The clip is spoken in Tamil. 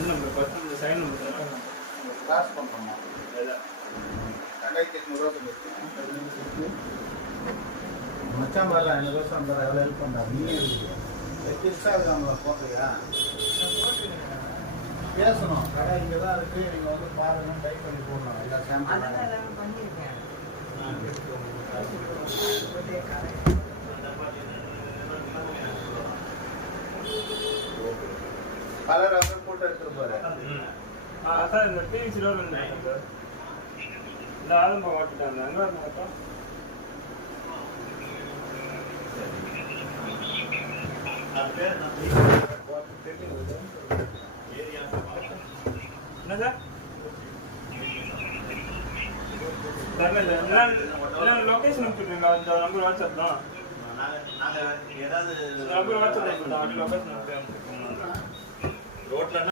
நம்பர் ஃபர்ஸ்ட் இந்த சைன் நம்பர் கிராஸ் பண்ணுறோமா 2800 சொல்லியிருக்கேன் மச்சான் வரல 5 வருஷம் வந்தார் எவ்வளோ ஹெல்ப் பண்ணார் நீ எத்திரிச்சா இருக்காங்களா போடுறியா பேசணும் கடை இங்கே தான் இருக்குது நீங்கள் வந்து பாருங்க டைப் பண்ணி போடணும் எல்லா சாம்பிள் பண்ணியிருக்கேன் கலர் அப்புறம் போட்டு எடுத்துட்டு போற சார் இந்த பிவிசி ரோல் சார் இந்த ஆரம்ப வாட்டிட்டாங்க அங்கே இருந்தா என்ன சார் லொகேஷன் அனுப்பிடுறீங்க அந்த நம்பர் வாட்ஸ்அப் தான் நம்பர் வாட்ஸ்அப் லொகேஷன் அனுப்பி ரோட்ல